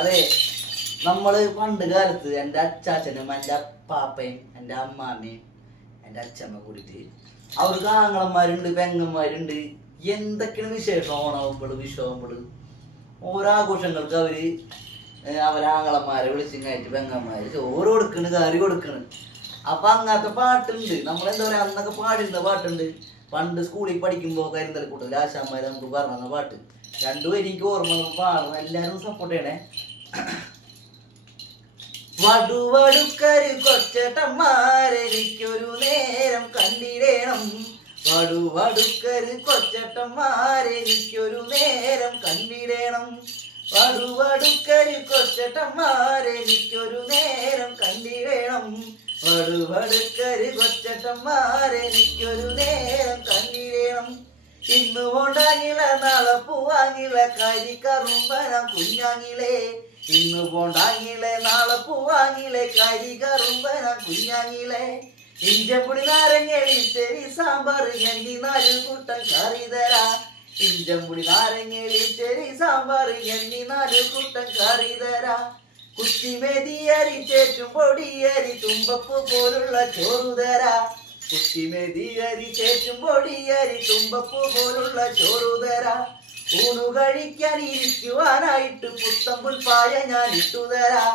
അതെ നമ്മൾ പണ്ട് കാലത്ത് എന്റെ അച്ചാച്ചനും എന്റെ അപ്പാപ്പയും എന്റെ അമ്മാമ്മയും എന്റെ അച്ഛമ്മ കൂടിയിട്ട് അവർക്ക് ആങ്ങളന്മാരുണ്ട് പെങ്ങന്മാരുണ്ട്. എന്തൊക്കെയാണ് വിശേഷം? ഓണാവുമ്പോൾ വിഷുവാകുമ്പോൾ ഓരോ ആഘോഷങ്ങൾക്ക് അവർ അവരാങ്ങളന്മാരെ അവരാങ്ങളന്മാരെ വിളിച്ചിങ്ങായിട്ട് പെങ്ങന്മാര് ചോറ് കൊടുക്കണ് കറി കൊടുക്കണ്. അപ്പൊ അങ്ങനത്തെ പാട്ടുണ്ട്. നമ്മൾ എന്താ പറയാ അന്നൊക്കെ പാടിയിരുന്ന പാട്ടുണ്ട്. പണ്ട് സ്കൂളിൽ പഠിക്കുമ്പോൾ കരിന്തലക്കൂട്ടത്തിൽ ആശാന്മാര് നമുക്ക് പറഞ്ഞ പാട്ട്. രണ്ടുപേരും എനിക്ക് ഓർമ്മ നമുക്ക് പാടണം. എല്ലാവരും സപ്പോർട്ട് ചെയ്യണേ. വടുവടുക്കരു കൊച്ചട്ടന്മാരെനിക്കൊരു നേരം കണ്ടിടേണം. വടുവടുക്കരു കൊച്ചട്ടന്മാരെനിക്കൊരു നേരം കണ്ടിടേണം. വടുവടുക്കരു കൊച്ചട്ടന്മാരെനിക്കൊരു നേരം വടുവടുക്കര് കൊച്ചേട്ടന്മാരെനിക്കൊരു നേരം തന്നിരേണം. ഇന്ന് പോണ്ടാങ്ങില നാളെ പൂവാങ്ങില കരിക്കറുമ്പന കുഞ്ഞാങ്ങിലേ. ഇന്ന് പോണ്ടാങ്ങിലെ നാളെ പൂവാങ്ങിലെ കരികറുമ്പന കുഞ്ഞാങ്ങിലെ. ഇഞ്ചപ്പുടി നാരങ്ങലി ചെറി സാമ്പാർ എന്നി നാല് കൂട്ടം കറി തരാ. ഇഞ്ചമ്പുടി നാരങ്ങലി ചെറി സാമ്പാർ എന്നി നാല് കൂട്ടം കറി തരാ. കുത്തിമേതി അരി ചേറ്റും പൊടിയരി തുമ്പപ്പ് പോലുള്ള ചോറ് തരാ കുത്തിമേതി അരി ചേറ്റും പൊടിയരി തുമ്പപ്പ് പോലുള്ള ചോറ് തരാ ഊണു കഴിക്കാൻ ഇരിക്കുവാനായിട്ട് പുത്തം പുൽപ്പായ ഞാൻ ഇട്ടുതരാ.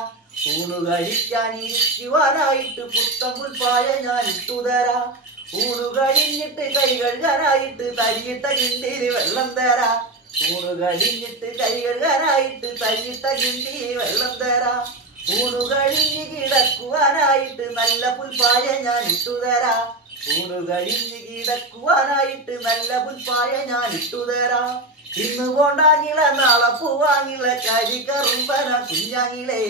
ഊണു കഴിക്കാൻ ഇരിക്കുവാനായിട്ട് പുത്തം പുൽപ്പായ ഞാൻ ഇട്ടുതരാ. ഊണു കഴിഞ്ഞിട്ട് കൈ കഴുകാനായിട്ട് തരിയിട്ട കിണ്ടിയിൽ വെള്ളം തരാ. ഊണു കഴിഞ്ഞിട്ട് കൈ കഴുകാനായിട്ട് തരിയിട്ട കിണ്ടിയിൽ വെള്ളം തരാ. ഊണു കഴിഞ്ഞ് കിടക്കുവാനായിട്ട് നല്ല പുൽപ്പായ ഞാൻ ഇട്ടുതരാ ഊണു കഴിഞ്ഞ് കിടക്കുവാനായിട്ട് നല്ല പുൽപ്പായ ഞാൻ ഇട്ടുതരാ ഇന്ന് പോണ്ടാങ്ങില നാളെ പൂവാങ്ങിള കരി കറുമ്പന കുഞ്ഞാങ്ങിലേ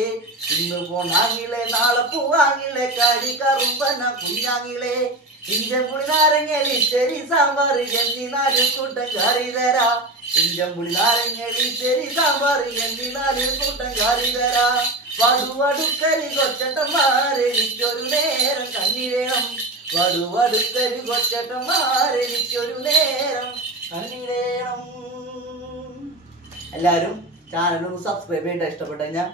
ഇന്ന് പോണ്ടാങ്ങിലെ നാളെ പൂവാങ്ങിലെ കരി കറുമ്പന കുഞ്ഞാങ്ങിലേ ഇഞ്ചമ്പുളി നാരങ്ങലി ശരി സാമ്പാർ എന്നിനാലും നാല് കൂട്ടം കറി തരാ. ഇഞ്ചമ്പുളി നാരങ്ങലി ശരി സാമ്പാർ എന്നിനാലും നാല് കൂട്ടം കറി തരാ. വടുവടുക്കരി കൊച്ചട്ടന്മാരെനിക്കൊരു നേരം കണ്ണിടേണം വടുവടുക്കരി കൊച്ചട്ടന്മാരെനിക്കൊരു നേരം കണ്ണിടേണം എല്ലാവരും ചാനൽ ഒന്ന് സബ്സ്ക്രൈബ് ചെയ്യേണ്ട ഇഷ്ടപ്പെട്ടു കഴിഞ്ഞാൽ